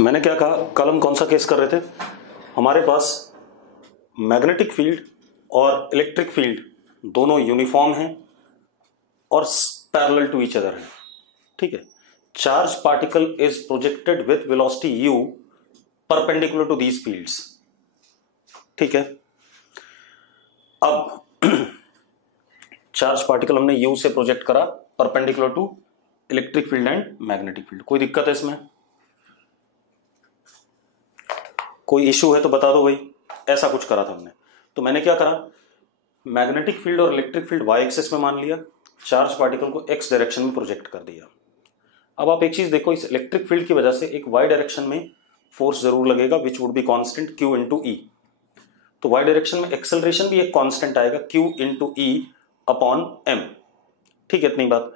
मैंने क्या कहा, कल हम कौन सा केस कर रहे थे? हमारे पास मैग्नेटिक फील्ड और इलेक्ट्रिक फील्ड दोनों यूनिफॉर्म हैं और पैरेलल टू ईच अदर हैं। ठीक है। Charge particle is projected with velocity u perpendicular to these fields. ठीक है। अब चार्ज पार्टिकल हमने u से प्रोजेक्ट करा perpendicular to electric field and magnetic field. कोई दिक्कत है इसमें? कोई इश्यू है तो बता दो भाई। ऐसा कुछ करा था हमने। तो मैंने क्या करा, मैग्नेटिक फील्ड और इलेक्ट्रिक फील्ड y एक्सिस में मान लिया, चार्ज पार्टिकल को x डायरेक्शन में प्रोजेक्ट कर दिया। अब आप एक चीज देखो, इस इलेक्ट्रिक फील्ड की वजह से एक y डायरेक्शन में फोर्स जरूर लगेगा which would be constant q into E. तो y डायरेक्शन में एक्सेलरेशन भी एक कांस्टेंट आएगा q इंटू ई अपॉन m। ठीक है, इतनी बात।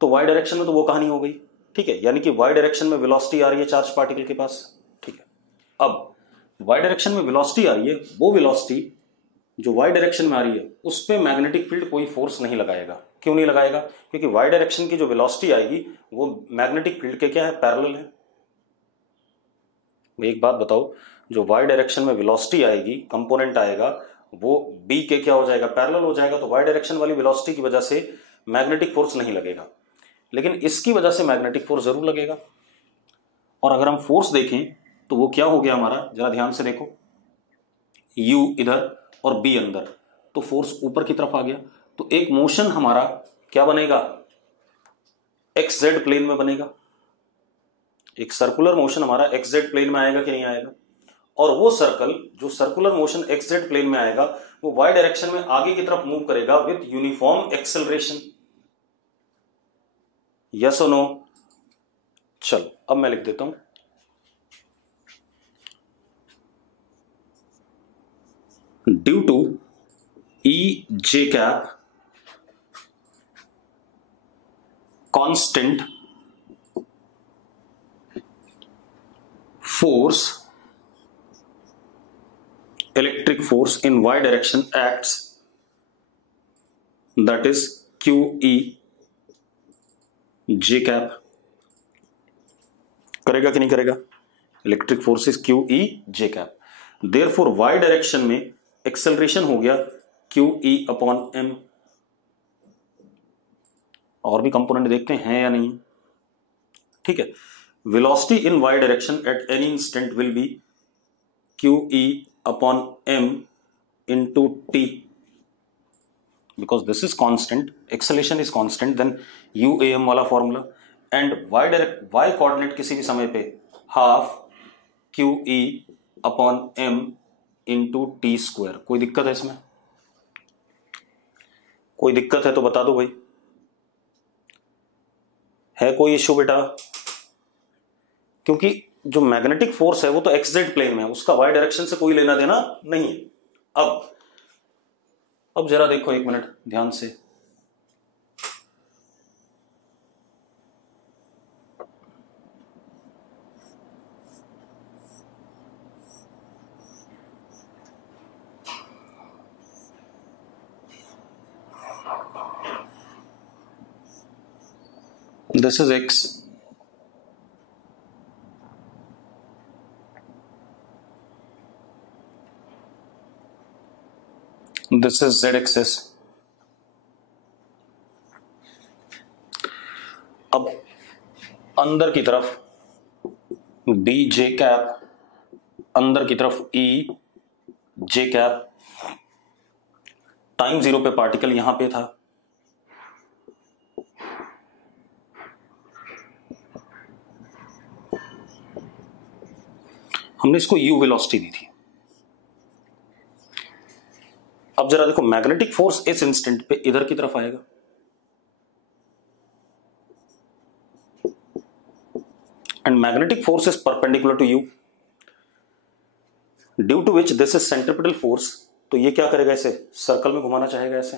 तो y डायरेक्शन में तो वो कहानी हो गई। ठीक है, यानी कि y डायरेक्शन में वेलोसिटी आ रही है चार्ज पार्टिकल के पास। ठीक है। अब y डायरेक्शन में वेलोसिटी आ रही है, वो वेलोसिटी जो y डायरेक्शन में आ रही है उस पे मैग्नेटिक फील्ड कोई फोर्स नहीं लगाएगा। क्यों नहीं लगाएगा? क्योंकि y डायरेक्शन की जो वेलोसिटी आएगी वो मैग्नेटिक फील्ड के क्या है, पैरेलल है। एक बात बताओ, जो y डायरेक्शन में वेलोसिटी आएगी, कंपोनेंट आएगा, वो b के क्या हो जाएगा, पैरेलल हो जाएगा। तो y डायरेक्शन वाली वेलोसिटी की वजह से मैग्नेटिक फोर्स नहीं लगेगा, लेकिन इसकी वजह से मैग्नेटिक फोर्स जरूर लगेगा। और अगर हम फोर्स देखें तो वो क्या हो गया हमारा, जरा ध्यान से देखो, u इधर और b अंदर, तो फोर्स ऊपर की तरफ आ गया। तो एक मोशन हमारा क्या बनेगा, एक्स जेड प्लेन में बनेगा। एक सर्कुलर मोशन हमारा एक्स जेड प्लेन में आएगा कि नहीं आएगा? और वो सर्कल, जो circular motion X Z plane में आएगा, वो y डायरेक्शन में आगे की तरफ मूव करेगा विद यूनिफॉर्म एक्सेलरेशन। यस और नो? चलो अब मैं लिख देता हूं, due to E J cap constant force, electric force in y direction acts, that is QE J cap। करेगा कि नहीं करेगा? Electric force is QE J cap। Therefore y direction में एक्सेलरेशन हो गया QE अपॉन m। और भी component देखते हैं या नहीं? ठीक है। Velocity in y direction at any instant will be QE upon m into t, because this is constant, acceleration is constant, then UAM वाला फॉर्मूला, एंड y कोऑर्डिनेट किसी भी समय पे half QE upon m into T square. कोई दिक्कत है इसमें? कोई दिक्कत है तो बता दो भाई। है कोई इश्यू बेटा? क्योंकि जो मैग्नेटिक फोर्स है वो तो एक्स जेड प्लेन में है, उसका वाई डायरेक्शन से कोई लेना देना नहीं है। अब जरा देखो, एक मिनट ध्यान से। This is x, this is Z axis. अब अंदर की तरफ डी जे कैप, अंदर की तरफ ई जे कैप, टाइम जीरो पे पार्टिकल यहां पे था, हमने इसको u वेलोसिटी दी थी। अब जरा देखो, मैग्नेटिक फोर्स इस इंस्टेंट पे इधर की तरफ आएगा, and magnetic force is perpendicular to u, due to which this is centripetal force. तो ये क्या करेगा, इसे सर्कल में घुमाना चाहेगा ऐसे।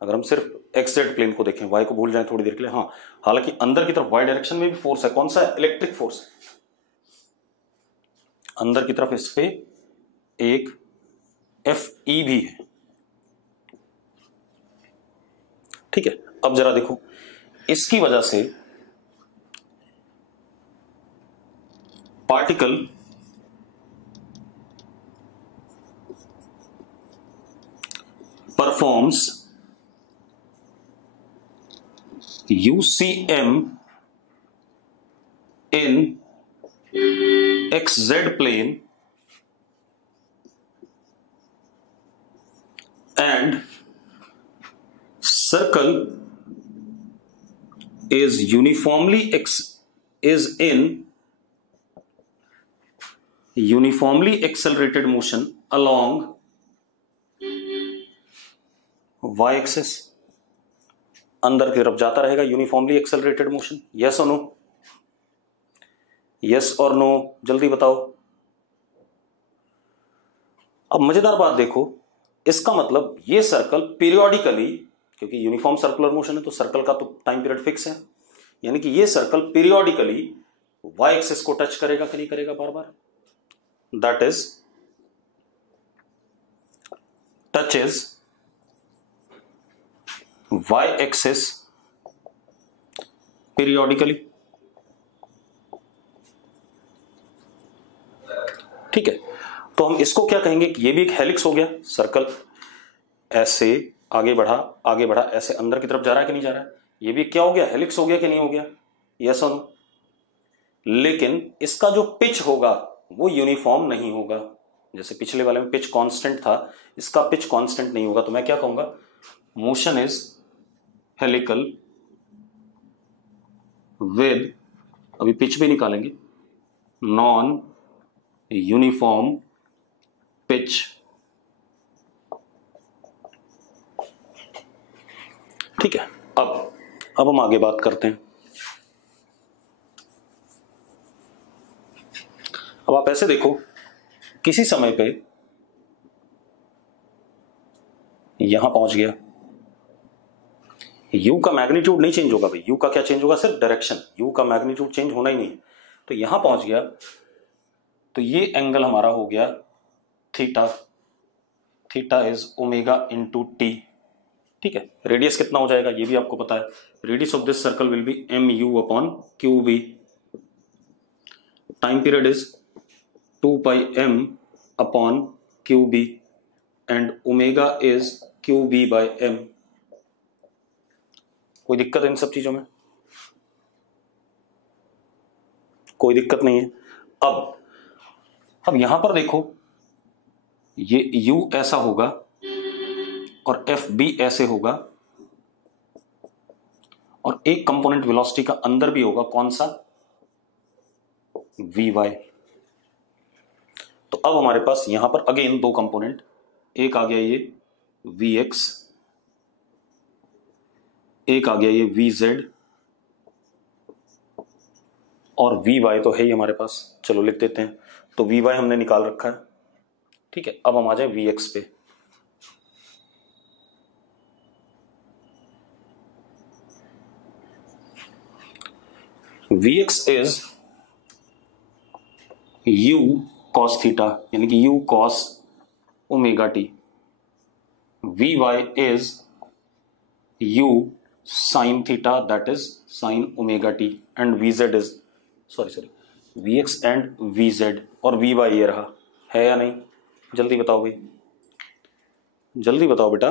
अगर हम सिर्फ एक्स जेड प्लेन को देखें, y को भूल जाएं थोड़ी देर के लिए, हाँ, हालांकि अंदर की तरफ y डायरेक्शन में भी फोर्स है। कौन सा है? Electric force. अंदर की तरफ इस पे एक FE भी है। ठीक है। अब जरा देखो, इसकी वजह से particle performs UCM in XZ plane and circle is in uniformly accelerated motion along y axis, अंदर की तरफ जाता रहेगा यूनिफॉर्मली एक्सेलरेटेड मोशन। यस और नो, यस और नो, जल्दी बताओ। अब मजेदार बात देखो, इसका मतलब ये सर्कल पीरियोडिकली, क्योंकि यूनिफॉर्म सर्कुलर मोशन है तो सर्कल का तो टाइम पीरियड फिक्स है, यानी कि ये सर्कल पीरियोडिकली y एक्सिस को टच करेगा कि नहीं करेगा बार बार। That is touches y axis periodically. ठीक है, तो हम इसको क्या कहेंगे कि ये भी एक हेलिक्स हो गया। सर्कल ऐसे आगे बढ़ा ऐसे अंदर की तरफ जा रहा है कि नहीं जा रहा है, ये भी क्या हो गया, हेलिक्स हो गया कि नहीं हो गया। यस और नो। लेकिन इसका जो पिच होगा वो यूनिफॉर्म नहीं होगा। जैसे पिछले वाले में पिच कांस्टेंट था, इसका पिच कांस्टेंट नहीं होगा। तो मैं क्या कहूंगा, मोशन इज हेलिकल विद, अभी पिच भी निकालेंगे, नॉन यूनिफॉर्म पिच। ठीक है, अब हम आगे बात करते हैं। अब आप ऐसे देखो, किसी समय पे यहां पहुंच गया, u का मैग्नीट्यूड नहीं चेंज होगा भाई, u का क्या चेंज होगा, सिर्फ डायरेक्शन, u का मैग्नीट्यूड चेंज होना ही नहीं है। तो यहां पहुंच गया तो ये एंगल हमारा हो गया theta, theta is omega into T. ठीक है, रेडियस कितना हो जाएगा ये भी आपको पता है, radius of this circle will be mu upon Q B. Time period is 2 pi m upon Q B and omega is Q B by M. कोई दिक्कत है इन सब चीजों में? कोई दिक्कत नहीं है। अब यहां पर देखो, ये u ऐसा होगा और एफ बी ऐसे होगा, और एक कंपोनेंट वेलोसिटी का अंदर भी होगा, कौन सा, वी वाई। तो अब हमारे पास यहां पर अगेन दो कंपोनेंट, एक आ गया ये वी एक्स, एक आ गया ये वी जेड, और वी वाई तो है ही हमारे पास, चलो लिख देते हैं। तो वी वाई हमने निकाल रखा है। ठीक है, अब हम आ जाए वी एक्स पे। V X is u cos theta, यानी कि u cos omega T. V Y is u sin theta, that is sin omega T, and V Z is sorry V X and V Z, और V Y ये रहा, है या नहीं, जल्दी बताओ भाई, जल्दी बताओ बेटा,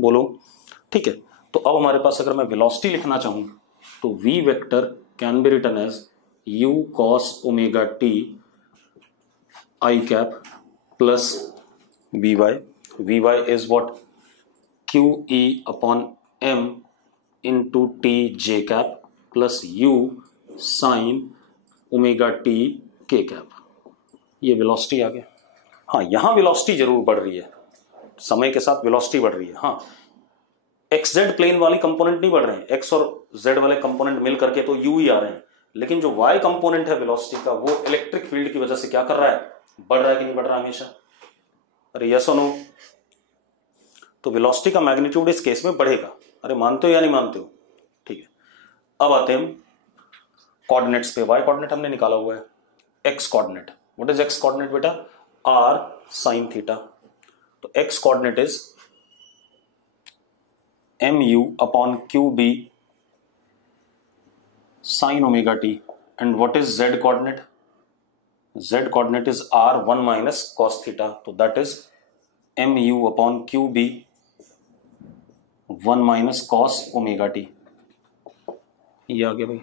बोलो। ठीक है, तो अब हमारे पास अगर मैं वेलोसिटी लिखना चाहूं तो v vector can be written as u cos omega T I cap plus V Y. V Y is what, Q E upon M into T J cap plus u sine omega T K cap. ये velocity आ गया। हाँ, यहां velocity जरूर बढ़ रही है, समय के साथ वेलोसिटी बढ़ रही है। हाँ, एक्स जेड प्लेन वाली कंपोनेंट नहीं बढ़ रहे हैं, एक्स और जेड वाले कंपोनेंट मिल करके तो यू ही आ रहे हैं, लेकिन जो वाई कंपोनेंट है वेलोसिटी का, वो इलेक्ट्रिक फील्ड की वजह से क्या कर रहा है, बढ़ रहा है कि नहीं बढ़ रहा हमेशा। अरे यस और नो। तो वेलोसिटी का मैग्नीट्यूड इस केस में बढ़ेगा। अरे मानते हो या नहीं मानते हो? ठीक है, अब आते हैं कोऑर्डिनेट्स पे। वाई कोऑर्डिनेट हमने निकाला हुआ है, X coordinate, what is X coordinate बेटा, आर साइन थीटा। तो X coordinate is mu upon Q B sine omega T, and what is Z coordinate? Z coordinate is r1 minus cos theta, तो that is mu upon Q B 1 minus cos omega T. ये आ गया भाई,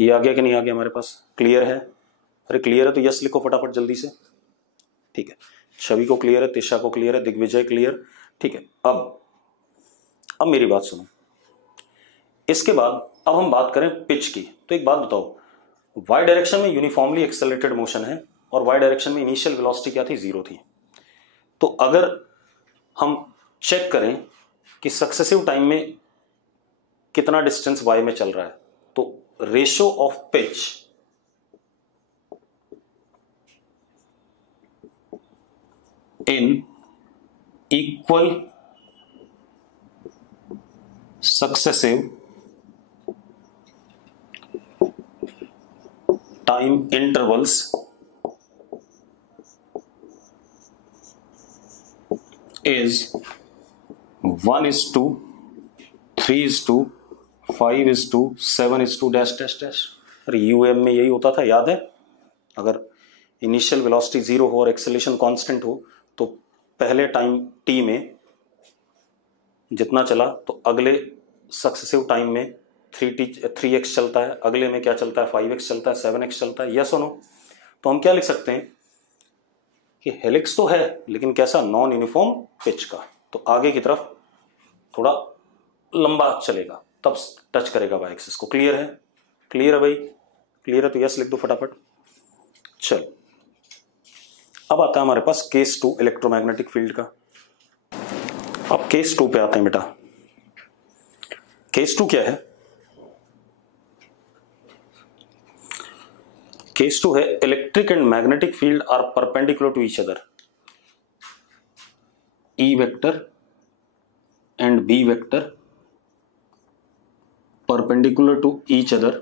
ये आ गया कि नहीं आ गया हमारे पास? क्लियर है? अरे क्लियर है तो यस लिखो फटाफट जल्दी से। ठीक है, छवि को क्लियर है, तिशा को क्लियर है, दिग्विजय क्लियर। ठीक है, अब मेरी बात सुनो। इसके बाद अब हम बात करें पिच की। तो एक बात बताओ, वाई डायरेक्शन में यूनिफॉर्मली एक्सेलरेटेड मोशन है और वाई डायरेक्शन में इनिशियल वेलोसिटी क्या थी? 0 थी। तो अगर हम चेक करें कि सक्सेसिव टाइम में कितना डिस्टेंस वाई में चल रहा है, तो ratio of pitch in equal successive time intervals is 1:3:5:7:, dash dash dash. अरे यूएम में यही होता था, याद है? अगर इनिशियल वेलोसिटी 0 हो और एक्सेलरेशन कांस्टेंट हो तो पहले टाइम टी में जितना चला तो अगले सक्सेसिव टाइम में 3x चलता है, अगले में क्या चलता है? 5x चलता है, 7x चलता है। यस और नो? तो हम क्या लिख सकते हैं कि हेलिक्स तो है लेकिन कैसा? नॉन यूनिफॉर्म पिच का। तो आगे की तरफ थोड़ा लंबा चलेगा, तब टच करेगा वाई एक्सिस को। क्लियर है? क्लियर है भाई? क्लियर है तो यस लिख दो फटाफट। चलो, अब आता है हमारे पास केस 2 इलेक्ट्रोमैग्नेटिक फील्ड का। अब केस 2 पे आते हैं बेटा। केस 2 क्या है? केस 2 है electric and magnetic field are perpendicular to each other, E vector and B vector perpendicular to each other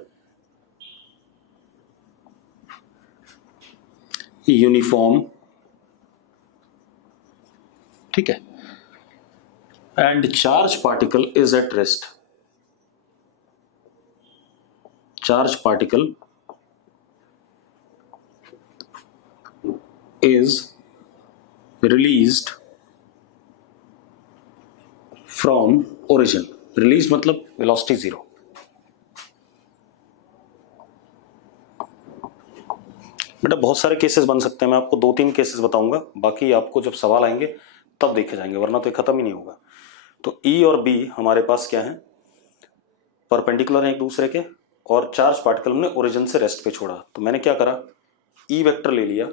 uniform. ठीक है, and charge particle is at rest. Charge particle is released from origin। released मतलब velocity 0। बेटा बहुत सारे cases बन सकते हैं, मैं आपको 2-3 केसेस बताऊंगा, बाकी आपको जब सवाल आएंगे तब देखे जाएंगे, वरना तो खत्म ही नहीं होगा। तो E और B हमारे पास क्या है? परपेंडिकुलर हैं एक दूसरे के, और चार्ज पार्टिकल हमने ओरिजिन से रेस्ट पे छोड़ा। तो मैंने क्या करा? E वेक्टर ले लिया,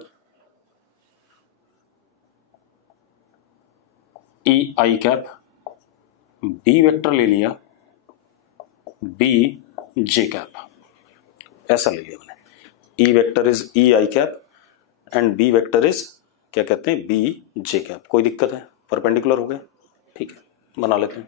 E I cap, B vector ले लिया, बी जे कैप, ऐसा ले लिया मैंने। E vector is E I cap and B vector is क्या कहते हैं? B J cap. कोई दिक्कत है? परपेंडिकुलर हो गए? ठीक है, बना लेते हैं।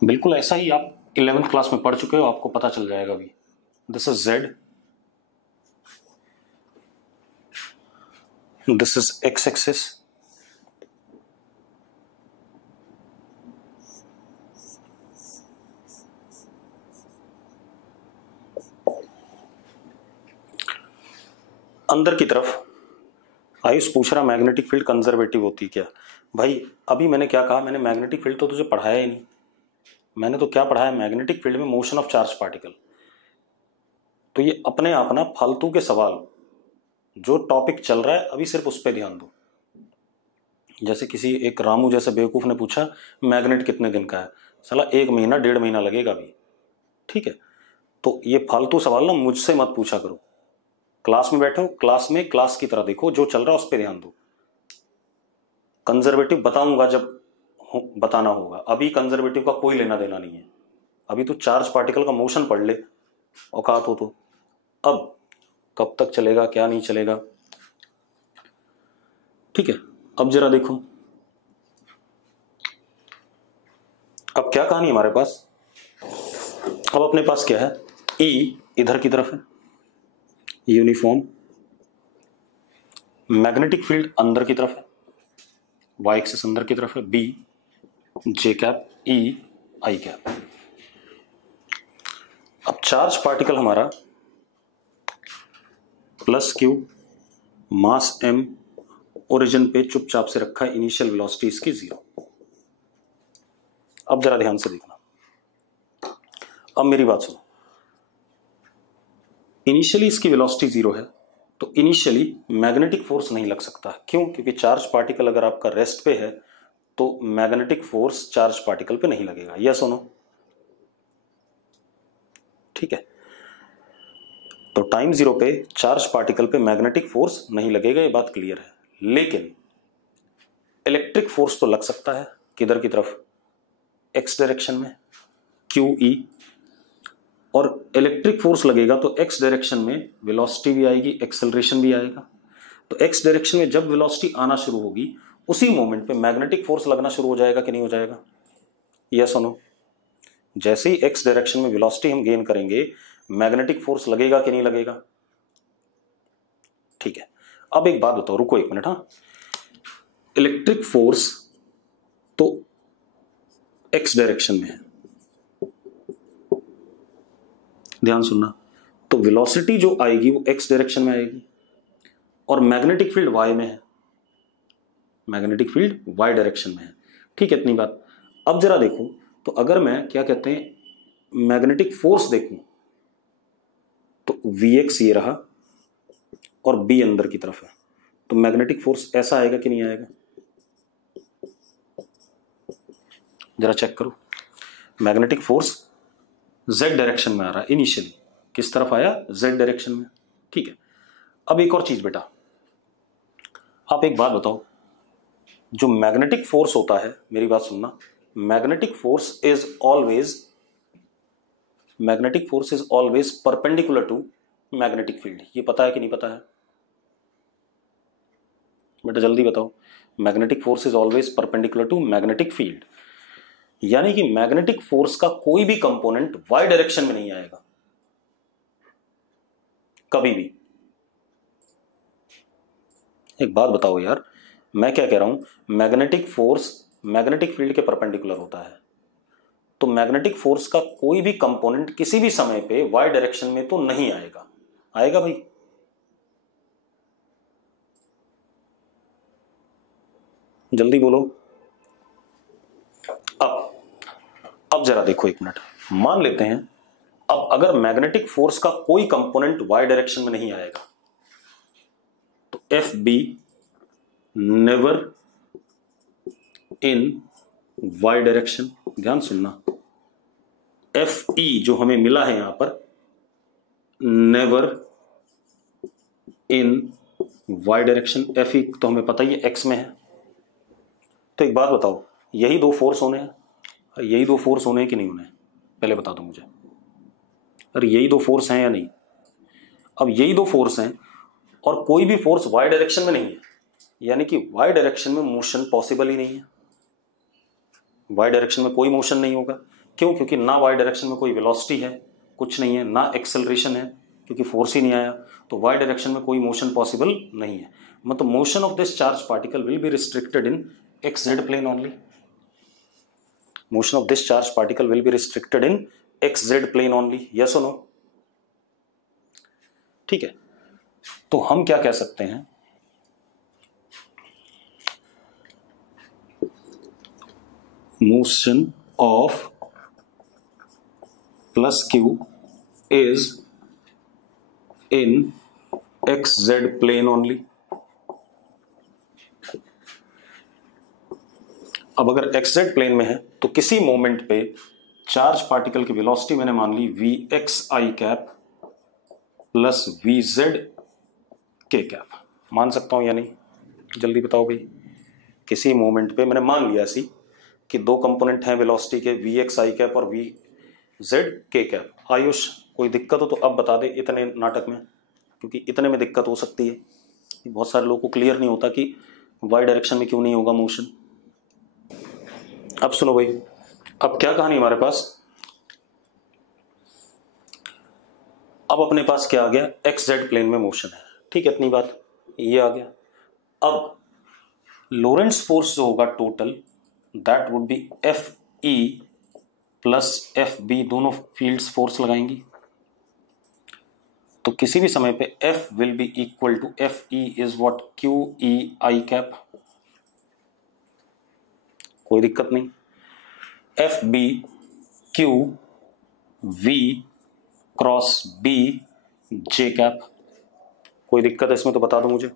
बिल्कुल ऐसा ही आप 11th क्लास में पढ़ चुके हो, आपको पता चल जाएगा भी। This is Z, this is x axis, अंदर की तरफ आयुष पूछ रहा मैग्नेटिक फील्ड कंजर्वेटिव होती क्या? भाई अभी मैंने क्या कहा? मैंने मैग्नेटिक फील्ड तो तुझे पढ़ाया ही नहीं। मैंने तो क्या पढ़ाया? मैग्नेटिक फील्ड में मोशन ऑफ चार्ज पार्टिकल। तो ये अपने आप ना फालतू के सवाल, जो टॉपिक चल रहा है अभी सिर्फ उस पर ध्यान दो। जैसे किसी एक रामू जैसे बेवकूफ ने पूछा मैग्नेट कितने दिन का है? साला 1 महीना 1.5 महीना लगेगा अभी। ठीक है, तो ये फालतू सवाल ना मुझसे मत पूछा करो। क्लास में बैठो, क्लास में क्लास की तरह देखो, जो चल रहा है उस पर ध्यान दो। कंजर्वेटिव बताऊंगा जब बताना होगा, अभी कंजर्वेटिव का कोई लेना देना नहीं है। अभी तो चार्ज पार्टिकल का मोशन पढ़ ले औकात हो तो। अब कब तक चलेगा क्या नहीं चलेगा? ठीक है, अब जरा देखो, अब क्या कहानी हमारे पास, अब अपने पास क्या है, E इधर की तरफ है, यूनिफॉर्म मैग्नेटिक फील्ड अंदर की तरफ है, y एक्सिस अंदर की तरफ है, B J cap E I cap. अब चार्ज पार्टिकल हमारा प्लस Q, मास M, ओरिजिन पे चुपचाप से रखा है, इनिशियल वेलोसिटी इसकी 0। अब जरा ध्यान से देखना, अब मेरी बात सुनो, इनिशियली इसकी वेलोसिटी 0 है, तो इनिशियली मैग्नेटिक फोर्स नहीं लग सकता। क्यों? क्योंकि चार्ज पार्टिकल अगर आपका रेस्ट पे है तो मैग्नेटिक फोर्स चार्ज पार्टिकल पे नहीं लगेगा। यस और नो? ठीक है, तो टाइम 0 पे चार्ज पार्टिकल पे मैग्नेटिक फोर्स नहीं लगेगा, ये बात क्लियर है। लेकिन इलेक्ट्रिक फोर्स तो लग सकता है, किधर की तरफ, एक्स डायरेक्शन में, QE, और इलेक्ट्रिक फोर्स लगेगा तो एक्स डायरेक्शन में वेलोसिटी भी आएगी, एक्सेलरेशन भी आएगा। तो एक्स डायरेक्शन में जब वेलोसिटी आना शुरू होगी उसी मोमेंट पे मैग्नेटिक फोर्स लगना शुरू हो जाएगा कि नहीं हो जाएगा? यस और नो? जैसे ही एक्स डायरेक्शन में वेलोसिटी हम गेन करेंगे मैग्नेटिक फोर्स लगेगा कि नहीं लगेगा? ठीक है, अब एक बात बताओ, रुको एक मिनट। हाँ, इलेक्ट्रिक फोर्स तो एक्स डायरेक्शन में है, ध्यान सुनना, तो वेलोसिटी जो आएगी वो एक्स डायरेक्शन में आएगी, और मैग्नेटिक फील्ड वाई में है, मैग्नेटिक फील्ड वाई डायरेक्शन में है। ठीक है, इतनी बात। अब जरा देखो, तो अगर मैं क्या कहते हैं मैग्नेटिक फोर्स देखूं तो Vx ये रहा और B अंदर की तरफ है, तो मैग्नेटिक फोर्स ऐसा आएगा कि नहीं आएगा? जरा चेक करो, मैग्नेटिक फोर्स Z डायरेक्शन में आ रहा है, इनिशियली किस तरफ आया? Z डायरेक्शन में। ठीक है, अब एक और चीज बेटा, आप एक बात बताओ, जो मैग्नेटिक फोर्स होता है, मेरी बात सुनना, magnetic force is always perpendicular to magnetic field. ये पता है कि नहीं पता है बेटा? जल्दी बताओ। Magnetic force is always perpendicular to magnetic field, यानी कि मैग्नेटिक फोर्स का कोई भी कंपोनेंट वाई डायरेक्शन में नहीं आएगा कभी भी। एक बात बताओ यार, मैं क्या कह रहा हूं, मैग्नेटिक फोर्स मैग्नेटिक फील्ड के परपेंडिकुलर होता है, तो मैग्नेटिक फोर्स का कोई भी कंपोनेंट किसी भी समय पे वाई डायरेक्शन में तो नहीं आएगा। आएगा भाई? जल्दी बोलो। अब जरा देखो एक मिनट, मान लेते हैं अब अगर मैग्नेटिक फोर्स का कोई कंपोनेंट वाई डायरेक्शन में नहीं आएगा तो FB never in Y direction. ध्यान सुनना, FE जो हमें मिला है यहां पर, never in Y direction. FE तो हमें पता ही है एक्स में है। तो एक बात बताओ, यही दो फोर्स होने हैं, यही दो फोर्स होने हैं कि नहीं होने? पहले बता दो मुझे, अरे यही दो फोर्स हैं या नहीं? अब यही दो फोर्स हैं और कोई भी फोर्स वाई डायरेक्शन में नहीं है, यानी कि वाई डायरेक्शन में मोशन पॉसिबल ही नहीं है। वाई डायरेक्शन में कोई मोशन नहीं होगा। क्यों? क्योंकि ना वाई डायरेक्शन में कोई वेलोसिटी है, कुछ नहीं है, ना एक्सेलरेशन है क्योंकि फोर्स ही नहीं आया, तो वाई डायरेक्शन में कोई मोशन पॉसिबल नहीं है। मतलब motion of this charge particle will be restricted in XZ plane only. Motion of this charge particle will be restricted in XZ plane only. Yes और नो? ठीक है, तो हम क्या कह सकते हैं, motion of plus Q is in XZ plane only. अब अगर XZ प्लेन में है तो किसी मोमेंट पे चार्ज पार्टिकल की वेलोसिटी मैंने मान ली Vxi कैप प्लस Vz के कैप। मान सकता हूं या नहीं? जल्दी बताओ भाई। किसी मोमेंट पे मैंने मान लिया ऐसी कि दो कंपोनेंट हैं वेलोसिटी के, Vxi कैप और Vz के कैप। आयुष कोई दिक्कत हो तो अब बता दे इतने नाटक में, क्योंकि इतने में दिक्कत हो सकती है। बहुत सारे लोगों को क्लियर नहीं होता कि वाई डायरेक्शन में क्यों नहीं होगा मोशन। अब सुनो भाई, अब क्या कहानी हमारे पास, अब अपने पास क्या आ गया, एक्स जेड प्लेन में मोशन है, ठीक है, इतनी बात ये आ गया। अब लोरेंट्ज फोर्स जो होगा total, that would be F E plus F B, दोनों फील्ड्स फोर्स लगाएंगी, तो किसी भी समय पे F will be equal to F E is what, Q E I cap, कोई दिक्कत नहीं, F B Q V cross B J cap, कोई दिक्कत है इसमें तो बता दो मुझे,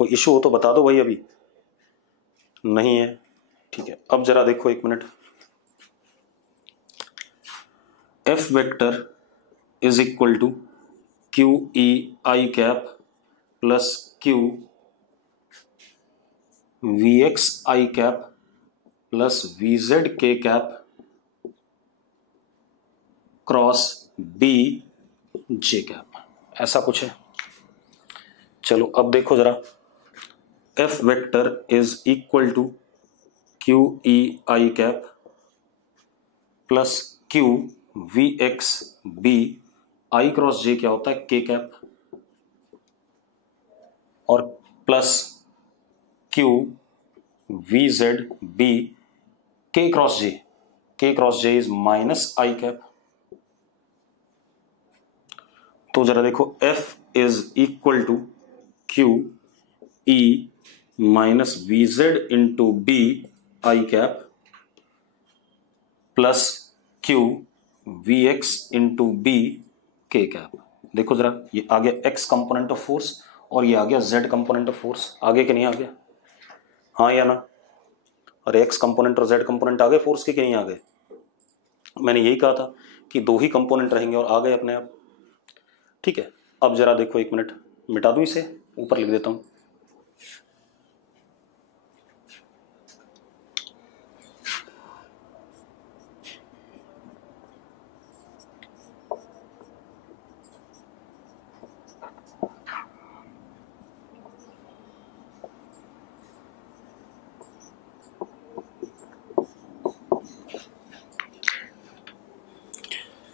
कोई इशू हो तो बता दो भाई, अभी नहीं है, ठीक है। अब जरा देखो एक minute, F vector is equal to Q E I cap plus Q V X I cap plus V Z K cap cross B J cap, ऐसा कुछ है। चलो अब देखो जरा, F vector is equal to Q E I cap plus Q V X B, I cross J क्या होता है, के कैप, और plus Q V Z B K cross J, K cross J is minus I cap. तो जरा देखो, F is equal to Q E minus V Z into B I cap plus Q V X into B K cap. देखो जरा, ये आ गया x component of force और ये आ गया जेड कंपोनेंट ऑफ फोर्स, आगे कि नहीं आ गया, हाँ या ना, अरे एक्स कंपोनेंट और जेड कंपोनेंट आ गए फोर्स के कि नहीं आ गए, मैंने यही कहा था कि दो ही कंपोनेंट रहेंगे और आ गए अपने आप, ठीक है। अब जरा देखो एक मिनट, मिटा दूं इसे, ऊपर लिख देता हूं,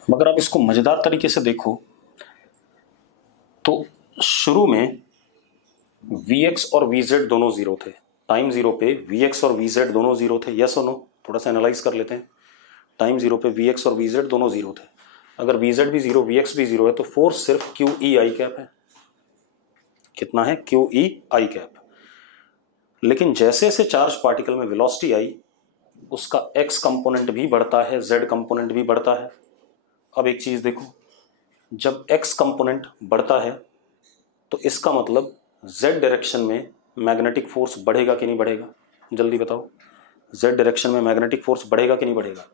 मगर आप इसको मजेदार तरीके से देखो तो शुरू में Vx और Vz दोनों जीरो थे, टाइम जीरो पे Vx और Vz दोनों जीरो थे, यस और नो, थोड़ा सा एनालाइज कर लेते हैं। टाइम जीरो पे Vx और Vz दोनों जीरो थे, अगर Vz भी जीरो Vx भी जीरो है तो फोर्स सिर्फ क्यू ई आई कैप है, कितना है, क्यू ई आई कैप। लेकिन जैसे जैसे चार्ज पार्टिकल में वेलोसिटी आई, उसका x कंपोनेंट भी बढ़ता है, z कंपोनेंट भी बढ़ता है। अब एक चीज देखो, जब x कंपोनेंट बढ़ता है तो इसका मतलब z डायरेक्शन में मैग्नेटिक फोर्स बढ़ेगा कि नहीं बढ़ेगा, जल्दी बताओ, z डायरेक्शन में मैग्नेटिक फोर्स बढ़ेगा कि नहीं बढ़ेगा,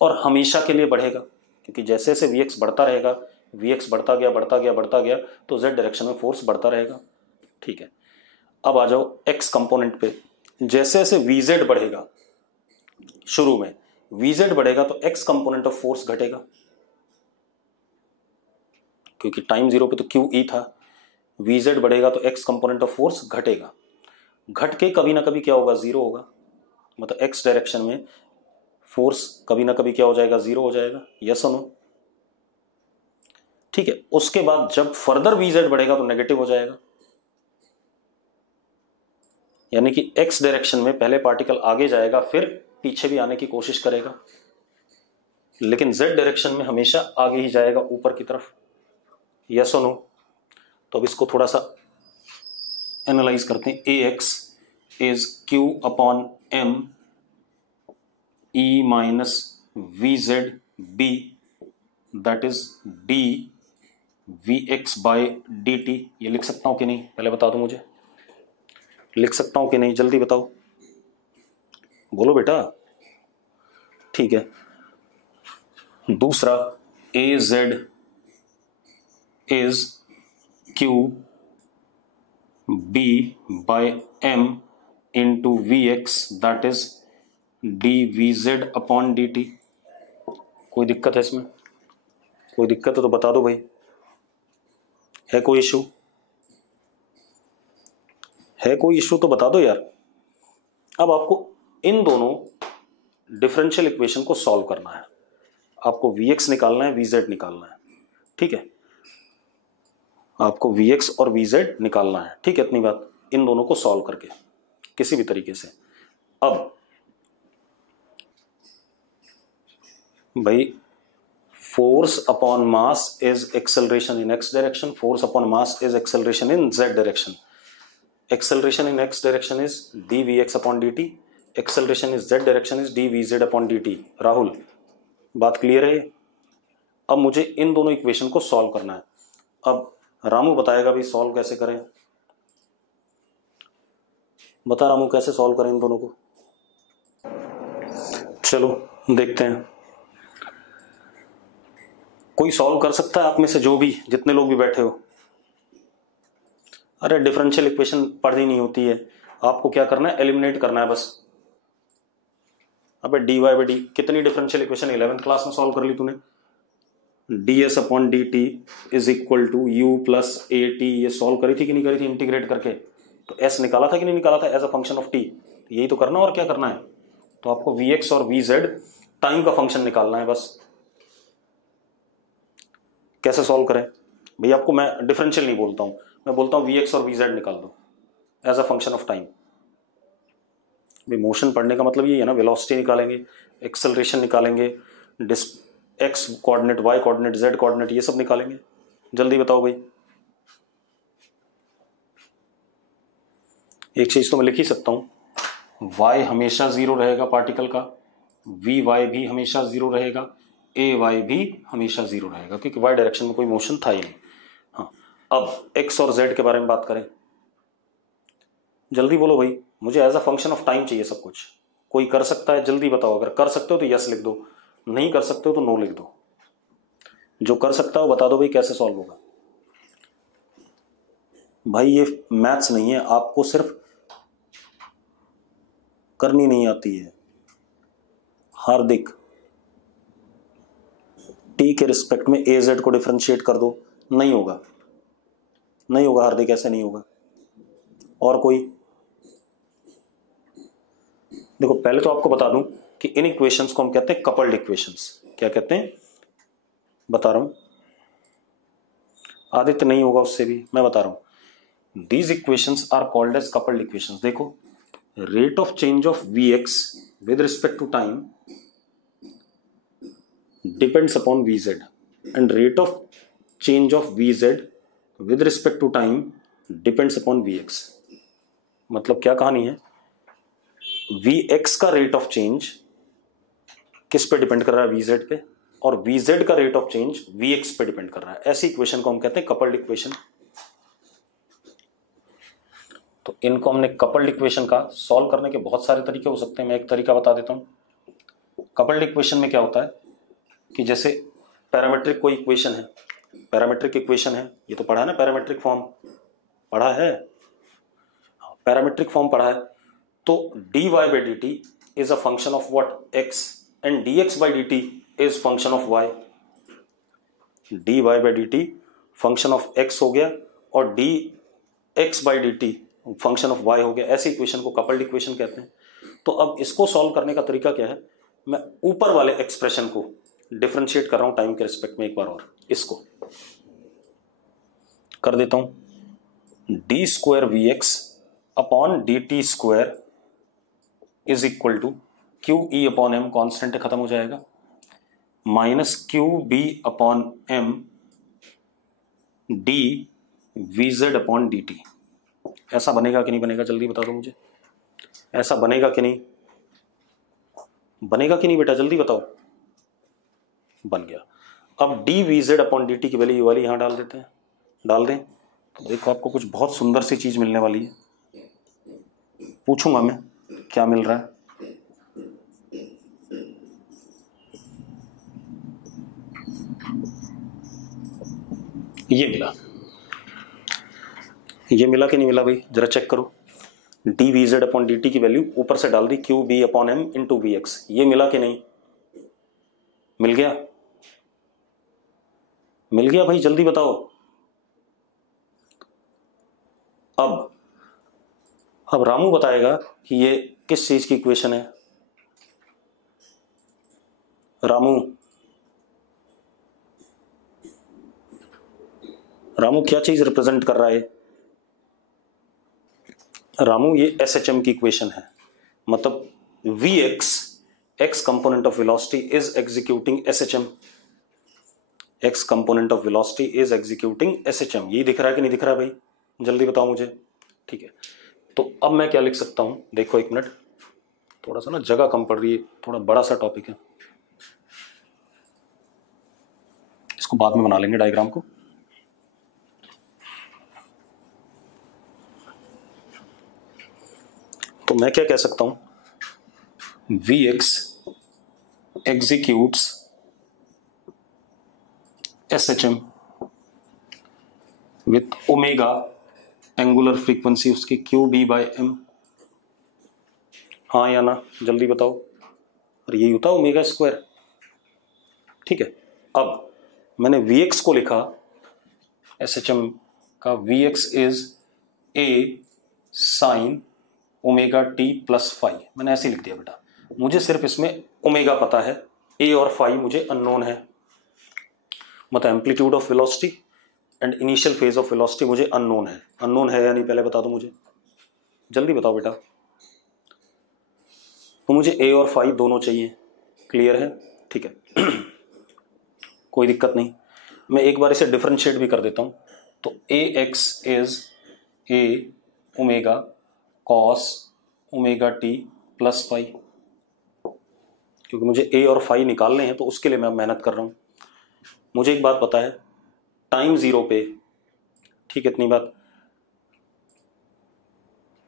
और हमेशा के लिए बढ़ेगा, क्योंकि जैसे जैसे Vx बढ़ता रहेगा, Vx बढ़ता गया बढ़ता गया बढ़ता गया तो z डायरेक्शन में फोर्स बढ़ता रहेगा, ठीक है। अब आ जाओ x कंपोनेंट पे, जैसे जैसे Vz बढ़ेगा, शुरू में Vz बढ़ेगा तो x कंपोनेंट ऑफ फोर्स घटेगा, क्योंकि टाइम जीरो पे तो क्यू ई था, Vz बढ़ेगा तो x कंपोनेंट ऑफ फोर्स घटेगा, घट के कभी ना कभी क्या होगा, जीरो होगा, मतलब x डायरेक्शन में फोर्स कभी ना कभी क्या हो जाएगा, जीरो हो जाएगा, यस और नो, ठीक है। उसके बाद जब फर्दर Vz बढ़ेगा तो नेगेटिव हो जाएगा, यानी कि x डायरेक्शन में पहले पार्टिकल आगे जाएगा फिर पीछे भी आने की कोशिश करेगा, लेकिन z डायरेक्शन में हमेशा आगे ही जाएगा ऊपर की तरफ, यस और नो। तो अब इसको थोड़ा सा एनालाइज करते हैं, ax is q upon m e minus V Z B, that is d vx by dt, ये लिख सकता हूं कि नहीं, पहले बता दो मुझे, लिख सकता हूं कि नहीं, जल्दी बताओ, बोलो बेटा, ठीक है। दूसरा, A Z is Q B by M into V X, that is D V Z upon D T, कोई दिक्कत है इसमें, कोई दिक्कत है तो बता दो भाई, है कोई इशू, है कोई इश्यू तो बता दो यार। अब आपको इन दोनों डिफरेंशियल इक्वेशन को सॉल्व करना है, आपको Vx निकालना है, Vz निकालना है, ठीक है, आपको Vx और Vz निकालना है, ठीक है, इतनी बात। इन दोनों को सॉल्व करके किसी भी तरीके से। अब भाई force upon mass is acceleration in x direction, force upon mass is acceleration in z direction. Acceleration in x direction is dvx upon dt, acceleration is z direction is dvz upon dt। Rahul, बात clear है? अब मुझे इन दोनों equation को solve करना है। अब रामू बताएगा भाई सॉल्व कैसे करें। बता रामू कैसे सॉल्व करें इन दोनों को। चलो देखते हैं, कोई सॉल्व कर सकता है आप में से, जो भी जितने लोग भी बैठे हो। अरे डिफरेंशियल इक्वेशन पढ़नी नहीं होती है, आपको क्या करना है, एलिमिनेट करना है बस। अबे dy बाई डी, कितनी डिफरेंशियल इक्वेशन 11th क्लास में सॉल्व कर ली तूने। ds upon D T is equal to U plus A T, ये सॉल्व करी थी कि नहीं करी थी इंटीग्रेट करके। तो s निकाला था कि नहीं निकाला था as a function of t, यही तो करना और क्या करना है। तो आपको vx और vz टाइम का फंक्शन निकालना है बस। कैसे सॉल्व करें भाई, आपको मैं डिफरेंशियल नहीं बोलता हूं, मैं बोलता हूं vx और vz निकाल दो as a function of time. भाई मोशन पढ़ने का मतलब ये है ना, वेलोसिटी निकालेंगे, एक्सेलरेशन निकालेंगे, X coordinate, Y coordinate, Z coordinate, ये सब निकालेंगे। जल्दी बताओ भाई। एक चीज तो मैं लिख ही सकता हूं, y हमेशा जीरो रहेगा पार्टिकल का, vy भी हमेशा जीरो रहेगा, ay भी हमेशा जीरो रहेगा, क्योंकि y डायरेक्शन में कोई मोशन था ही नहीं। हाँ, अब x और z के बारे में बात करें। जल्दी बोलो भाई, मुझे as a function of time चाहिए सब कुछ। कोई कर सकता है, जल्दी बताओ। अगर कर सकते हो तो यस लिख दो, नहीं कर सकते हो तो नो लिख दो। जो कर सकता हो बता दो भाई कैसे सॉल्व होगा। भाई ये मैथ्स नहीं है, आपको सिर्फ करनी नहीं आती है। हार्दिक, टी के रिस्पेक्ट में ए जेड को डिफरेंशिएट कर दो, नहीं होगा, नहीं होगा हार्दिक, ऐसे नहीं होगा। और कोई? देखो पहले तो आपको बता दूं कि इन इक्वेशंस को हम कहते हैं कपल्ड इक्वेशंस। क्या कहते हैं बता रहा हूं, आदित्य नहीं होगा उससे भी, मैं बता रहा हूं। These equations are called as coupled equations. देखो, rate of change of Vx with respect to time depends upon Vz and rate of change of Vz with respect to time depends upon Vx। मतलब क्या कहानी है, Vx का rate of change किस पे depend कर रहा है, Vz पे, और Vz का रेट ऑफ चेंज Vx पे डिपेंड कर रहा है। ऐसी इक्वेशन को हम कहते हैं कपल्ड इक्वेशन। तो इनको हमने कपल्ड इक्वेशन का सॉल्व करने के बहुत सारे तरीके हो सकते हैं, मैं एक तरीका बता देता हूं। कपल्ड इक्वेशन में क्या होता है कि जैसे पैरामीट्रिक कोई इक्वेशन है, पैरामीट्रिक इक्वेशन है, ये तो पढ़ा है ना, पैरामीट्रिक फॉर्म पढ़ा है, पैरामीट्रिक फॉर्म पढ़ा है। तो dy by D T is a function of what, x, and dx by D T is function of y। dy by D T function of x हो गया और dx by D T function of y हो गया। ऐसी equation को coupled equation कहते हैं। तो अब इसको सॉल्व करने का तरीका क्या है, मैं ऊपर वाले एक्सप्रेशन को डिफरेंशिएट कर रहा हूं टाइम के रिस्पेक्ट में। एक बार और इसको कर देता हूं, D square V X upon D T square is equal to Q E upon M, constant खत्म हो जाएगा, minus Q B upon M D V Z upon D T. ऐसा बनेगा कि नहीं बनेगा, जल्दी बता दो मुझे। ऐसा बनेगा कि नहीं, बनेगा कि नहीं बेटा, जल्दी बताओ। बन गया। अब D V Z upon D T की वैल्यू वाली यहां डाल देते हैं, डाल दें तो देखो आपको कुछ बहुत सुंदर सी चीज मिलने वाली है। पूछूंगा मैं क्या मिल रहा है। ये मिला, ये मिला कि नहीं मिला भाई, जरा चेक करो। D V Z upon D T की वैल्यू ऊपर से डाल दी, Q B upon M into V X. ये मिला कि नहीं, मिल गया, मिल गया भाई, जल्दी बताओ। अब अब रामू बताएगा कि ये किस चीज की इक्वेशन है। रामू क्या चीज रिप्रेजेंट कर रहा है? रामू ये SHM की इक्वेशन है, मतलब Vx x component of velocity is executing SHM, x component of velocity is executing SHM। यही दिख रहा है कि नहीं दिख रहा है भाई? जल्दी बताओ मुझे। ठीक है, तो अब मैं क्या लिख सकता हूं, देखो एक मिनट, थोड़ा सा ना जगह कम पड़ रही है, थोड़ा बड़ा सा टॉपिक है, इसको बाद में बना लेंगे डायग्राम को। तो मैं क्या कह सकता हूं, Vx executes SHM with omega angular frequency उसकी QB/m। हाँ या ना, जल्दी बताओ। और यही होता है ओमेगा स्क्वायर। ठीक है, अब मैंने Vx को लिखा SHM का, Vx is A sine omega T plus phi. मैंने ऐसे लिख दिया बेटा, मुझे सिर्फ इसमें ओमेगा पता है, ए और फाई मुझे अननोन है, मतलब amplitude of velocity and initial phase of velocity मुझे अननोन है। अननोन है या नहीं पहले बता दो मुझे, जल्दी बताओ बेटा। तो मुझे ए और फाई दोनों चाहिए, क्लियर है? ठीक है कोई दिक्कत नहीं, मैं एक बार इसे डिफरेंशिएट भी कर देता हूं। तो A X is A omega cos omega T plus phi, क्योंकि मुझे ए और फाई निकालने हैं तो उसके लिए मैं मेहनत कर रहा हूं। मुझे एक बात पता है, टाइम जीरो पे, ठीक है इतनी बात,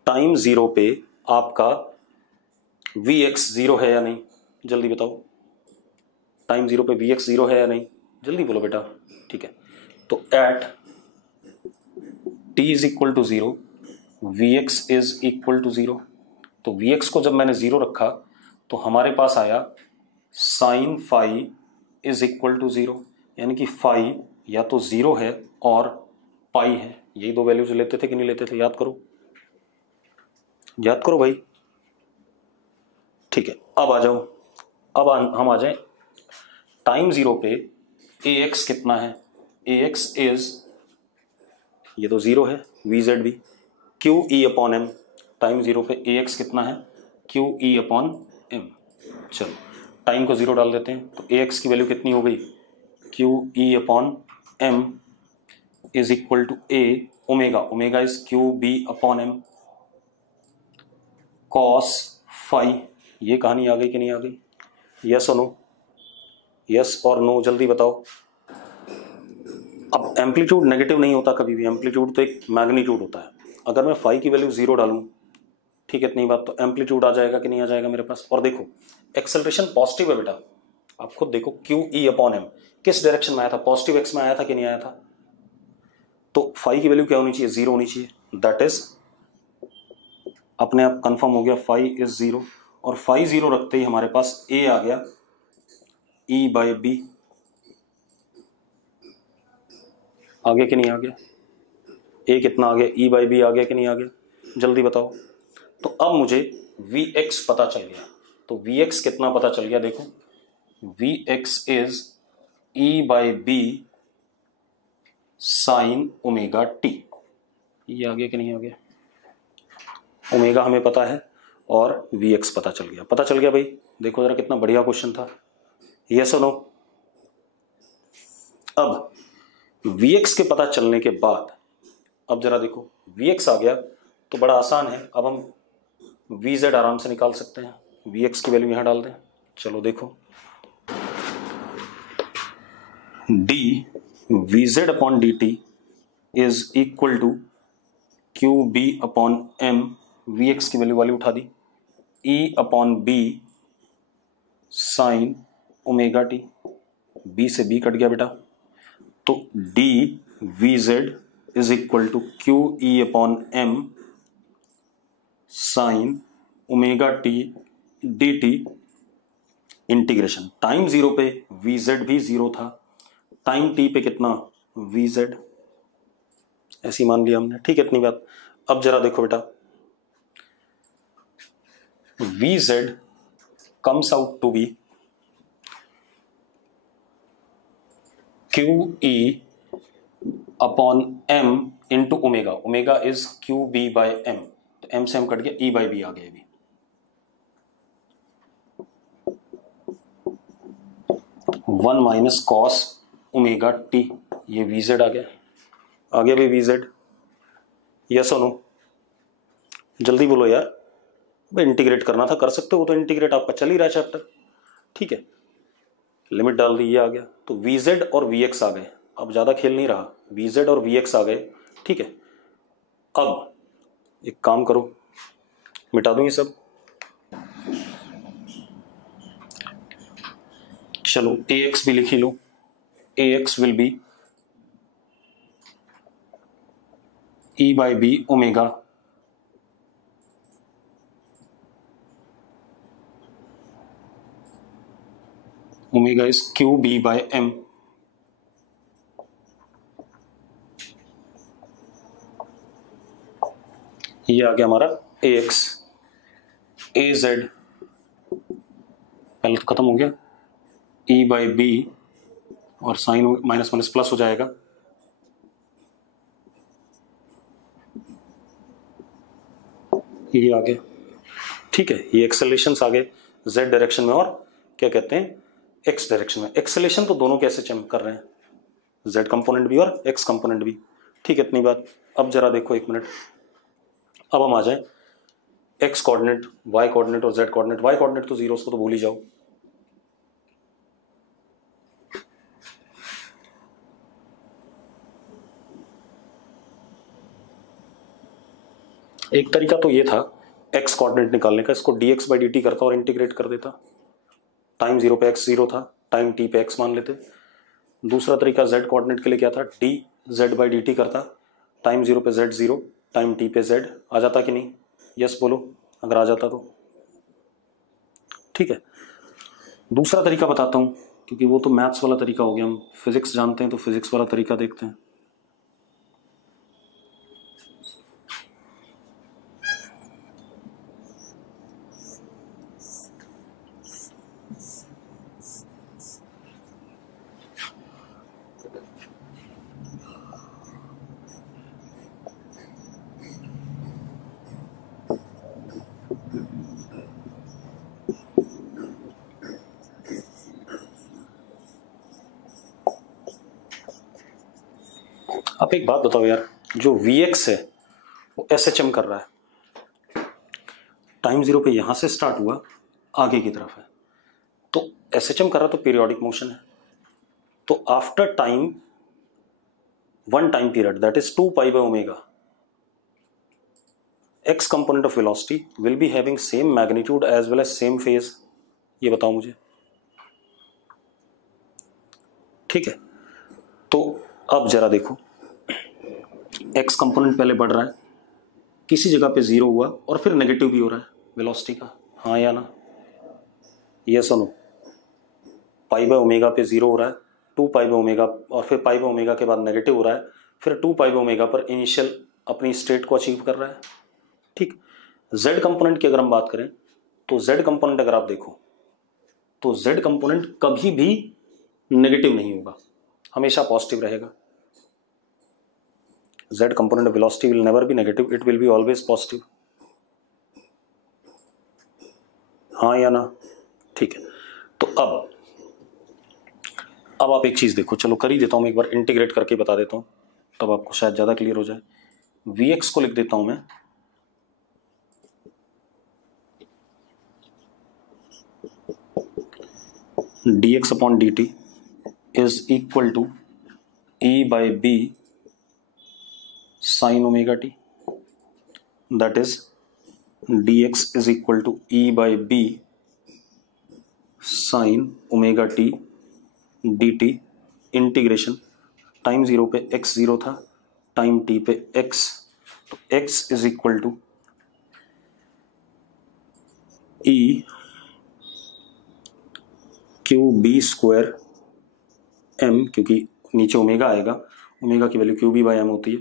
टाइम जीरो पे आपका Vx जीरो है या नहीं, जल्दी बताओ। टाइम जीरो पे Vx जीरो है या नहीं, जल्दी बोलो बेटा। ठीक है, तो at t is equal to zero Vx is equal to zero. तो Vx को जब मैंने जीरो रखा तो हमारे पास आया sine phi is equal to zero, यानी कि फाई या तो जीरो है और पाई है। यही दो वैल्यूज लेते थे कि नहीं लेते थे, याद करो, याद करो भाई। ठीक है, अब आ जाओ, अब हम आ जाए टाइम जीरो पे Ax कितना है। Ax इज, ये तो जीरो है, VZ भी, QE/m। टाइम जीरो पे Ax कितना है, QE/m। चलो टाइम को जीरो डाल देते हैं, तो Ax की वैल्यू कितनी हो गई, QE/m is equal to A omega, omega is QB/m cos phi. ये कहानी आ गई कि नहीं आ गई, यस और नो, यस और नो, जल्दी बताओ। अब एम्पलीट्यूड नेगेटिव नहीं होता कभी भी, एम्पलीट्यूड तो एक मैग्नीट्यूड होता है। अगर मैं फाई की वैल्यू जीरो डालूं, ठीक है इतनी बात, तो एम्पलीट्यूड आ जाएगा कि नहीं आ जाएगा मेरे पास। और देखो एक्सेलरेशन पॉजिटिव है बेटा, आप खुद देखो QE/m किस डायरेक्शन में आया था, पॉजिटिव एक्स में आया था कि नहीं आया था। तो फाई की वैल्यू क्या होनी चाहिए, जीरो होनी चाहिए। दैट इज अपने आप कंफर्म हो गया, फाई इज जीरो। और फाई जीरो रखते ही हमारे पास ए आ गया E/b, आ गया कि नहीं आ गया, ए कितना आ गया, E/b आ गया कि नहीं आ गया, जल्दी बताओ। तो अब मुझे Vx पता चल गया, तो Vx कितना पता चल गया, देखो Vx is E/b sine omega T. ये आ गया कि नहीं आ गया, ओमेगा हमें पता है और Vx पता चल गया, पता चल गया भाई। देखो जरा कितना बढ़िया क्वेश्चन था, यस और नो। अब Vx के पता चलने के बाद अब जरा देखो Vx आ गया तो बड़ा आसान है, अब हम Vz आराम से निकाल सकते हैं। Vx की वैल्यू यहां डाल दें, चलो देखो dVz/dt is equal to QB/m। Vx की वैल्यू उठा दी, E/b sine omega T, B से B कट गया बेटा, तो dVz is equal to QE/m sine omega T dt। Integration, time zero पे Vz भी जीरो था, टाइम t पे कितना Vz, ऐसी मान लिया हमने, ठीक है इतनी बात। अब जरा देखो बेटा, Vz comes out to be QE upon M into omega. Omega is QB by M, तो M से M कट गया, E by B आ गया. अभी 1 माइनस कॉस ओमेगा टी, ये Vz आ गया. आगे भी Vz. यस और नो? जल्दी बोलो यार. भाई इंटीग्रेट करना था, कर सकते हो, तो इंटीग्रेट आपका चल ही रहा है चैप्टर. ठीक है, लिमिट डाल दी, ये आ गया. तो Vz और Vx आ गए. अब ज्यादा खेल नहीं रहा, Vz और Vx आ गए. ठीक है, अब एक काम करो, मिटा दूं ये सब. चलो Ax भी लिख ही लो. Ax will be E by B omega omega is QB by M. ये आ गया हमारा Ax. Az पहले तो खत्म हो गया, E by B और साइन माइनस माइनस प्लस हो जाएगा. ये आ गया. ठीक है, ये एक्सेलेरेशंस आ गए z डायरेक्शन में और क्या कहते हैं x डायरेक्शन में. एक्सेलेरेशन तो दोनों कैसे चेक कर रहे हैं, z कंपोनेंट भी और x कंपोनेंट भी. ठीक है, इतनी बात. अब जरा देखो एक मिनट. अब हम आ जाए x कोऑर्डिनेट, y कोऑर्डिनेट और z कोऑर्डिनेट. y कोऑर्डिनेट तो जीरो, उसको तो भूल ही जाओ. एक तरीका तो ये था x कोऑर्डिनेट निकालने का, इसको dx बाई dt करता और इंटीग्रेट कर देता. टाइम जीरो पे x जीरो था, टाइम t पे x मान लेते. दूसरा तरीका z कोऑर्डिनेट के लिए क्या था, dz बाई dt करता, टाइम जीरो पे z जीरो, टाइम t पे z. आ जाता कि नहीं? यस बोलो अगर आ जाता तो. ठीक है, दूसरा तरीका बताता हूं, क्योंकि वो तो मैथ्स वाला तरीका हो गया. हम फिजिक्स जानते हैं तो फिजिक्स वाला तरीका देखते हैं. आप एक बात बताओ यार, जो Vx है वो SHM कर रहा है, टाइम जीरो पे यहां से स्टार्ट हुआ, आगे की तरफ है, तो SHM कर रहा तो पीरियोडिक मोशन है. तो after time one time period, that is 2 pi by omega, x component of velocity will be having same magnitude as well as same phase. ये बताओ मुझे. ठीक है, तो अब जरा देखो, x कंपोनेंट पहले बढ़ रहा है, किसी जगह पे जीरो हुआ और फिर नेगेटिव भी हो रहा है वेलोसिटी का. हाँ या ना? यस और नो? पाई बाय ओमेगा पे जीरो हो रहा है, 2 पाई बाय ओमेगा और फिर पाई बाय ओमेगा के बाद नेगेटिव हो रहा है, फिर 2 पाई बाय ओमेगा पर इनिशियल अपनी स्टेट को अचीव कर रहा है. ठीक. z कंपोनेंट की अगर हम बात करें तो z कंपोनेंट अगर आप देखो तो z कंपोनेंट कभी भी नेगेटिव नहीं होगा, हमेशा पॉजिटिव रहेगा. z component of velocity will never be negative, it will be always positive. हाँ या ना? ठीक है, तो अब आप एक चीज देखो. चलो कर ही देता हूं मैं, एक बार इंटीग्रेट करके बता देता हूं, तब आपको शायद ज्यादा क्लियर हो जाए. Vx को लिख देता हूं मैं dx upon dt is equal to E by B sin omega t. That is dx is equal to E by B sin omega t dt integration. Time zero पे x जीरो था, time t पे x, तो x is equal to E Q B square m, क्योंकि नीचे omega आएगा, omega की value Q B by M होती है,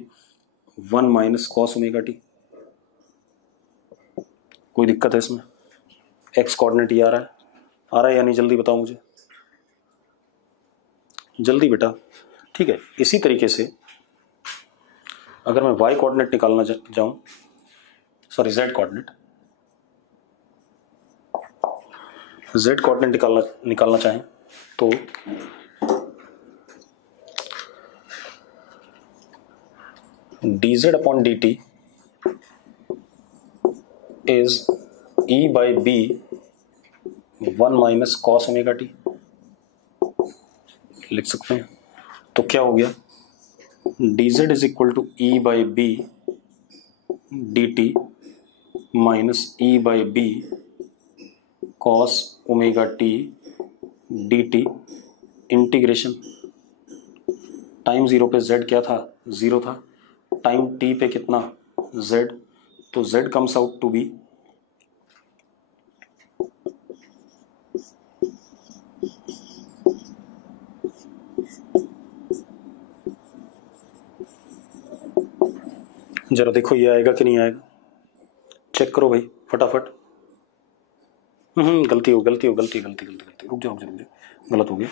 1 माइनस कॉस ओमेगा टी. कोई दिक्कत है इसमें? एक्स कोऑर्डिनेट ये आ रहा है या नहीं, जल्दी बताओ मुझे, जल्दी बेटा। ठीक है, इसी तरीके से अगर मैं वाई कोऑर्डिनेट निकालना जाऊं, sorry Z coordinate, Z coordinate निकालना चाहें तो dz upon dt is e by B 1 minus cos omega t, लिख सकते हैं। तो क्या हो गया, dz is equal to e by B dt minus e by B cos omega T dt integration, time zero पे z क्या था, जीरो था, टाइम t पे कितना, z, तो z comes out to be जरा देखो ये आएगा कि नहीं आएगा, चेक करो भाई फटाफट। गलती, रुक जाओ, गलत हो गया।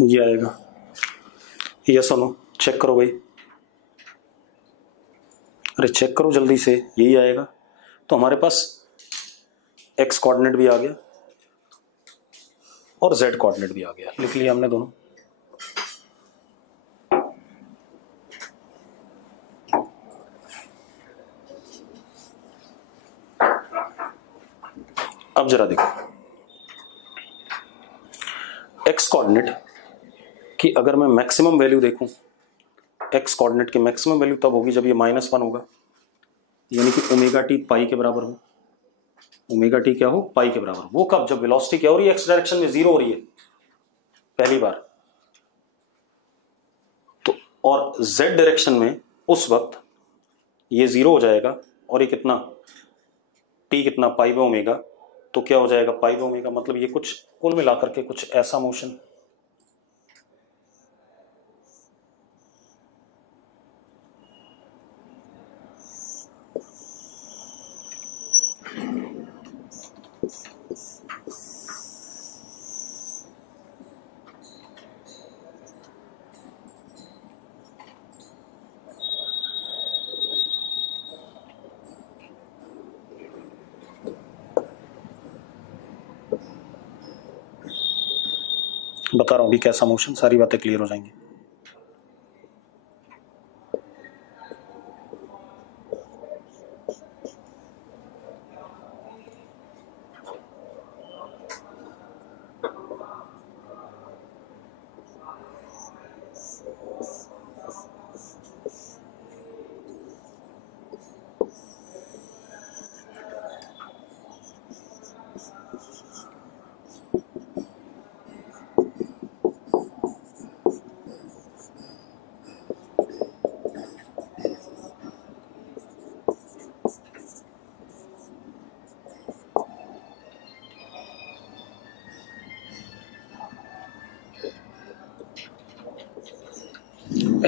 ये आएगा, ये सुनो, चेक करो भाई, अरे चेक करो जल्दी से, यही आएगा। तो हमारे पास एक्स कोऑर्डिनेट भी आ गया और जेड कोऑर्डिनेट भी आ गया, लिख लिया हमने दोनों। अब जरा देखो, एक्स कोऑर्डिनेट कि अगर मैं मैक्सिमम वैल्यू देखूं, एक्स कोऑर्डिनेट की मैक्सिमम वैल्यू तब होगी जब ये -1 होगा, यानी कि ओमेगा टी पाई के बराबर हो, ओमेगा टी क्या हो, पाई के बराबर। वो कब, जब वेलोसिटी क्या हो रही है, एक्स डायरेक्शन में 0 हो रही है पहली बार, तो और जेड डायरेक्शन में उस वक्त ये 0 हो जाएगा और ये कितना, टी कितना, पाई बाय ओमेगा, तो क्या हो जाएगा, पाई बाय ओमेगा, मतलब ये कुछ कुल मिलाकर के कुछ ऐसा मोशन। बता रहा हूं अभी कैसा मोशन, सारी बातें क्लियर हो जाएंगी।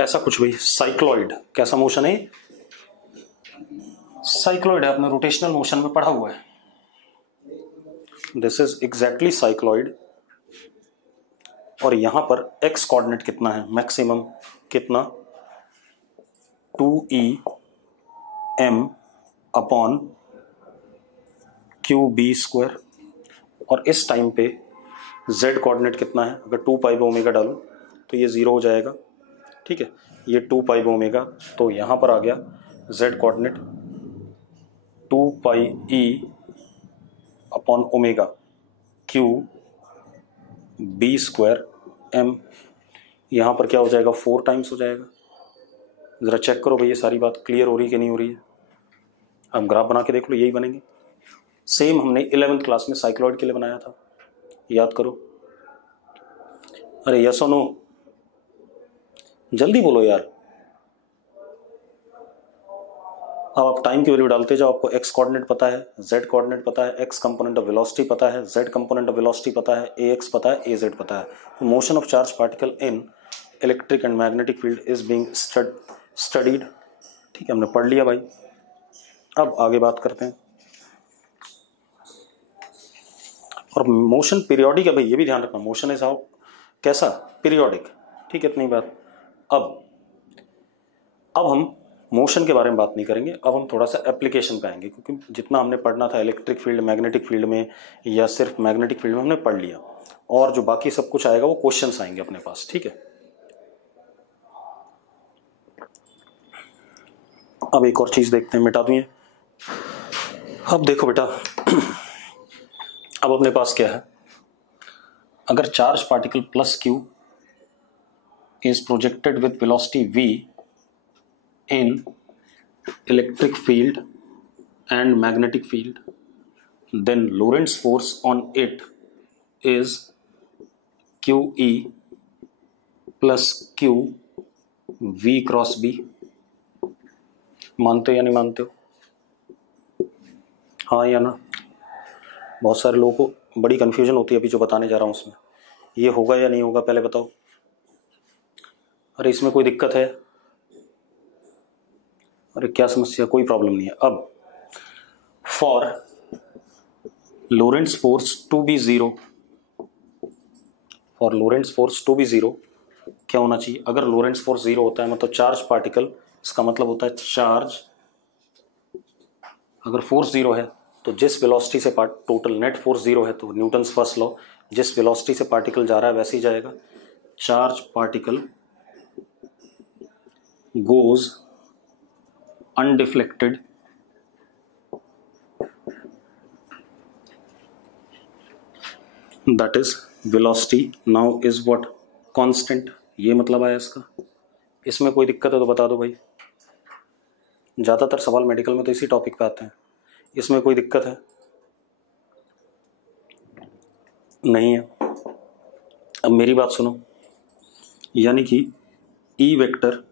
ऐसा कुछ भाई, साइक्लॉइड कैसा मोशन है, साइक्लॉइड है, आपने रोटेशनल मोशन में पढ़ा हुआ है। दिस इज एग्जैक्टली साइक्लॉइड, और यहां पर एक्स कोऑर्डिनेट कितना है, मैक्सिमम कितना, 2em अपॉन QB², और इस टाइम पे z कोऑर्डिनेट कितना है, अगर 2 पाई बाय ओमेगा डालूं तो ये 0 हो जाएगा, ठीक है, ये 2 पाई बाय ओमेगा, तो यहां पर आ गया z कोऑर्डिनेट 2 पाई e upon omega QB² m, यहां पर क्या हो जाएगा, 4 टाइम्स हो जाएगा। जरा चेक करो भाई ये सारी बात क्लियर हो रही है कि नहीं हो रही है, अब ग्राफ बना के देख लो, यही बनेंगे। सेम हमने 11th क्लास में साइक्लॉइड के लिए बनाया था, याद करो। अरे यस और नो, जल्दी बोलो यार। अब आप टाइम की वैल्यू डालते जाओ, आपको एक्स कोऑर्डिनेट पता है, जेड कोऑर्डिनेट पता है, एक्स कंपोनेंट ऑफ वेलोसिटी पता है, जेड कंपोनेंट ऑफ वेलोसिटी पता है, ए एक्स पता है, ए जेड पता है। Motion of charge particle in electric and magnetic field is being studied. ठीक है, हमने पढ़ लिया भाई। अब आगे बात करते हैं। और मोशन पीरियोडिक है भाई, ये भी ध्यान रखना, मोशन इज हाउ, कैसा, पीरियोडिक। ठीक है, इतनी बात। अब हम मोशन के बारे में बात नहीं करेंगे, अब हम थोड़ा सा एप्लीकेशन पे आएंगे, क्योंकि जितना हमने पढ़ना था इलेक्ट्रिक फील्ड मैग्नेटिक फील्ड में या सिर्फ मैग्नेटिक फील्ड में हमने पढ़ लिया, और जो बाकी सब कुछ आएगा वो क्वेश्चंस आएंगे अपने पास। ठीक है, अब एक और चीज देखते हैं, मिटा दूं ये। अब देखो बेटा, अब अपने पास क्या है, अगर charge particle plus Q is projected with velocity v in electric field and magnetic field, then Lorentz force on it is QE plus Q V cross B। मानते हो या नहीं मानते हो? हाँ या ना? बहुत सारे लोगों को बड़ी कंफ्यूजन होती है अभी जो बताने जा रहा हूँ उसमें, ये होगा या नहीं होगा पहले बताओ। अरे इसमें कोई दिक्कत है? अरे क्या समस्या, कोई प्रॉब्लम नहीं है। अब for Lorentz force to be zero, for Lorentz force to be zero क्या होना चाहिए? अगर लोरेंट्स फोर्स जीरो होता है मतलब चार्ज पार्टिकल, इसका मतलब होता है चार्ज, अगर फोर्स जीरो है तो जिस वेलोसिटी से टोटल नेट फोर्स जीरो है, तो न्यूटन्स फर्स्ट लॉ, जिस वेलोसिटी से पार्टिकल जा रहा है वैसे ही जाएगा। Charge particle goes undeflected that is velocity now is what, constant। ये मतलब आया इसका। इसमें कोई दिक्कत है तो बता दो भाई, ज्यादातर सवाल मेडिकल में तो इसी टॉपिक पे आते हैं। इसमें कोई दिक्कत है? नहीं है। अब मेरी बात सुनो, यानी कि E vector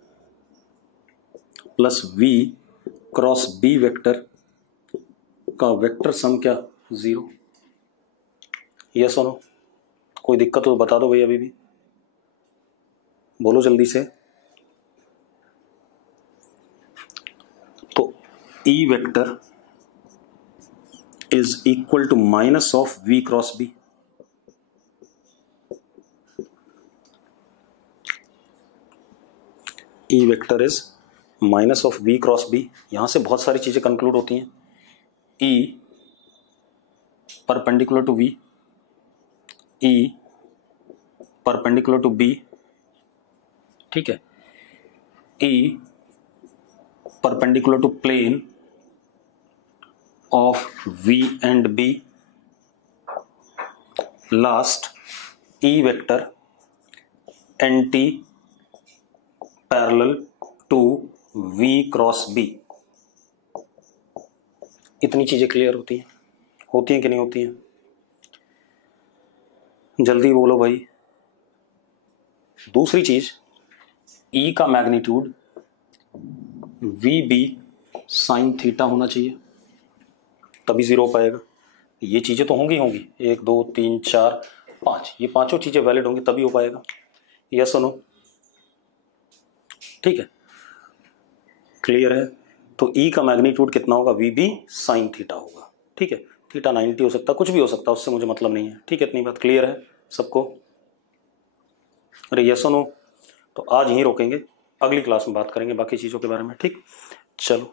plus V cross B vector का वेक्टर सम क्या, जीरो। यस और नो? कोई दिक्कत हो तो बता दो भाई, अभी भी बोलो जल्दी से। तो E vector is equal to minus of V cross B। E vector is minus of V cross B। यहां से बहुत सारी चीजें कंक्लूड होती हैं। E perpendicular to V, E perpendicular to B, ठीक है, E perpendicular to plane of V and B, last E vector anti parallel to V cross B। इतनी चीजें क्लियर होती हैं कि नहीं होती हैं? जल्दी बोलो भाई। दूसरी चीज, E का मैग्नीट्यूड VB साइन थीटा होना चाहिए, तभी जीरो हो पाएगा। ये चीजें तो होंगी, 1 2 3 4 5, ये पांचों चीजें वैलिड होंगी तभी हो पाएगा। यस और नो? ठीक है, क्लियर है? तो E का मैग्नीट्यूड कितना होगा? VB साइन थीटा होगा। ठीक है, थीटा 90 हो सकता है, कुछ भी हो सकता है, उससे मुझे मतलब नहीं है। ठीक है, इतनी बात क्लियर है सबको? अरे यस और नो? तो आज यहीं रोकेंगे, अगली क्लास में बात करेंगे बाकी चीज़ों के बारे में। ठीक, चलो।